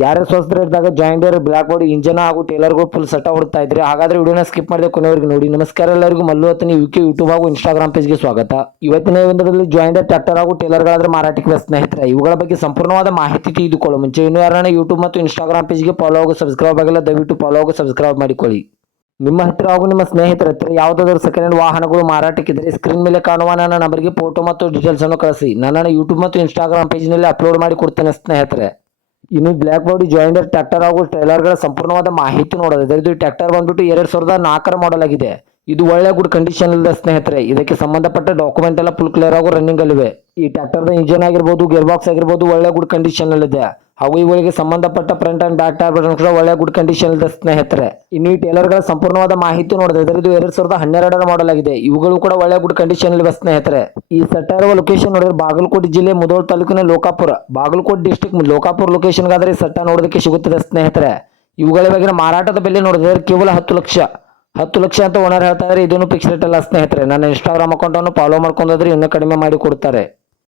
ಯಾರೇ ಸ್ವಸ್ತ್ರ ಇದ್ದಾಗ ಜಾಯಿಂಡರ್ block body engine ಹಾಗೂ ಟೇಲರ್ಗಳು ಫುಲ್ ಸೆಟ್ ಹೊಡ್ತಾ ಇದ್ರೆ ಹಾಗಾದ್ರೆ ವಿಡಿಯೋನ ಸ್ಕಿಪ್ ಮಾಡದೆ ಕೊನೆವರೆಗೂ ನೋಡಿ. ನಮಸ್ಕಾರ ಎಲ್ಲರಿಗೂ, ಮಲ್ಲು ಹತ್ತನೇ ಯೂಟ್ಯೂಬ್ ಹಾಗೂ ಇನ್ಸ್ಟಾಗ್ರಾಮ್ ಪೇಜ್ಗೆ ಸ್ವಾಗತ. ಇವತ್ತಿನ ಒಂದರಲ್ಲಿ ಜಾಯಿಂಡರ್ ಟ್ರ್ಯಾಕ್ಟರ್ ಹಾಗೂ ಟೇಲರ್ಗಳಾದ್ರೆ ಮಾರಾಟಕ್ಕೆ ಸ್ನೇಹಿತರೆ, ಇವುಗಳ ಬಗ್ಗೆ ಸಂಪೂರ್ಣವಾದ ಮಾಹಿತಿ ತಿಳಿದುಕೊಳ್ಳೋ ಮುಂಚೆ ಇನ್ನು ಯಾರನ್ನ ಯೂಟ್ಯೂಬ್ ಮತ್ತು ಇನ್ಸ್ಟಾಗ್ರಾಮ್ ಪೇಜ್ಗೆ ಫಾಲೋ ಹಾಗೂ ಸಬ್ಸ್ಕ್ರೈಬ್ ಆಗಿಲ್ಲ ದಯವಿಟ್ಟು ಫಾಲೋ ಹಾಗೂ ಸಬ್ಸ್ಕ್ರೈಬ್ ಮಾಡಿಕೊಳ್ಳಿ. ನಿಮ್ಮ ಹತ್ತಿರ ಹಾಗೂ ನಿಮ್ಮ ಸ್ನೇಹಿತರ ಹತ್ತಿರ ಯಾವುದಾದರೂ ಸೆಕೆಂಡ್ ಹ್ಯಾಂಡ್ ವಾಹನಗಳು ಮಾರಾಟಕ್ಕಿದ್ದರೆ ಸ್ಕ್ರೀನ್ ಮೇಲೆ ಕಾಣುವ ನನ್ನ ನಂಬರ್ಗೆ ಫೋಟೋ ಮತ್ತು ಡೀಟೇಲ್ಸ್ ಅನ್ನು ಕಳಿಸಿ. ನನ್ನ ಯೂಟ್ಯೂಬ್ ಮತ್ತು ಇನ್ಸ್ಟಾಗ್ರಾಮ್ ಪೇಜ್ನಲ್ಲಿ ಅಪ್ಲೋಡ್ ಮಾಡಿ ಕೊಡ್ತೇನೆ ಸ್ನೇಹಿತರೆ. ಇನ್ನು ಬ್ಲಾಕ್ ಬಾಡಿ ಜಾಯಿಂಡರ್ ಟ್ರ್ಯಾಕ್ಟರ್ ಹಾಗೂ ಟ್ರೇಲರ್ಗಳ ಸಂಪೂರ್ಣವಾದ ಮಾಹಿತಿ ನೋಡೋದು. ಇದು ಟ್ರ್ಯಾಕ್ಟರ್ ಬಂದ್ಬಿಟ್ಟು 2004 ಮಾಡೆಲ್ ಆಗಿದೆ. ಇದು ಒಳ್ಳೆ ಗುಡ್ ಕಂಡೀಷನ್ ಇದೆ ಸ್ನೇಹಿತರೆ. ಇದಕ್ಕೆ ಸಂಬಂಧಪಟ್ಟ ಡಾಕ್ಯುಮೆಂಟ್ ಎಲ್ಲ ಫುಲ್ ಕ್ಲಿಯರ್ ಹಾಗೂ ರನ್ನಿಂಗ್ ಅಲ್ಲಿವೆ. ಈ ಟ್ರ್ಯಾಕ್ಟರ್ ಇಂಜಿನ್ ಆಗಿರ್ಬೋದು, ಗೇರ್ ಬಾಕ್ಸ್ ಆಗಿರ್ಬೋದು ಒಳ್ಳೆ ಗುಡ್ ಕಂಡೀಷನ್ ಅಲ್ಲಿದೆ. ಹಾಗೂ ಇವುಗಳಿಗೆ ಸಂಬಂಧಪಟ್ಟ front and back tyre button ಕೂಡ ಒಳ್ಳೆ ಗುಡ್ ಕಂಡೀಷನ್ ಇದೆ ಸ್ನೇಹಿತರೆ. ಇನ್ನು ಈ ಟೇಲರ್ಗಳ ಸಂಪೂರ್ಣವಾದ ಮಾಹಿತಿ ನೋಡಿದ್ರೆ ಇದು 2012 ಮಾಡೆಲ್ ಆಗಿದೆ. ಇವುಗಳು ಕೂಡ ಒಳ್ಳೆ ಗುಡ್ ಕಂಡೀಷನ್ ಇವೆ ಸ್ನೇಹಿತರೆ. ಈ ಸೆಟ್ ಇರುವ ಲೊಕೇಶನ್ ನೋಡಿದ್ರೆ ಬಾಗಲಕೋಟೆ ಜಿಲ್ಲೆ ಮುಧೋಳ ತಾಲೂಕಿನ ಲೋಕಾಪುರ, ಬಾಗಲಕೋಟೆ ಡಿಸ್ಟ್ರಿಕ್ಟ್ ಲೋಕಾಪುರ ಲೊಕೇಶನ್ ಗಾದ್ರೆ ಸೆಟ್ ನೋಡೋದಕ್ಕೆ ಸಿಗುತ್ತದೆ ಸ್ನೇಹಿತರೆ. ಇವುಗಳ ಬಗ್ಗೆ ಮಾರಾಟದ ಬೆಲೆ ನೋಡಿದ್ರೆ ಕೇವಲ 10 ಲಕ್ಷ ಅಂತ ಓನರ್ ಹೇಳ್ತಾ ಇದ್ದಾರೆ. ಇದನ್ನು ಫಿಕ್ಸ್ ರೇಟ್ ಅಲ್ಲ ಸ್ನೇಹಿತರೆ. ನನ್ನ ಇನ್ಸ್ಟಾಗ್ರಾಮ್ ಅಕೌಂಟ್ ಅನ್ನು ಫಾಲೋ ಮಾಡ್ಕೊಂಡ್ರೆ ಇನ್ನೂ ಕಡಿಮೆ ಮಾಡಿ ಕೊಡ್ತಾರೆ.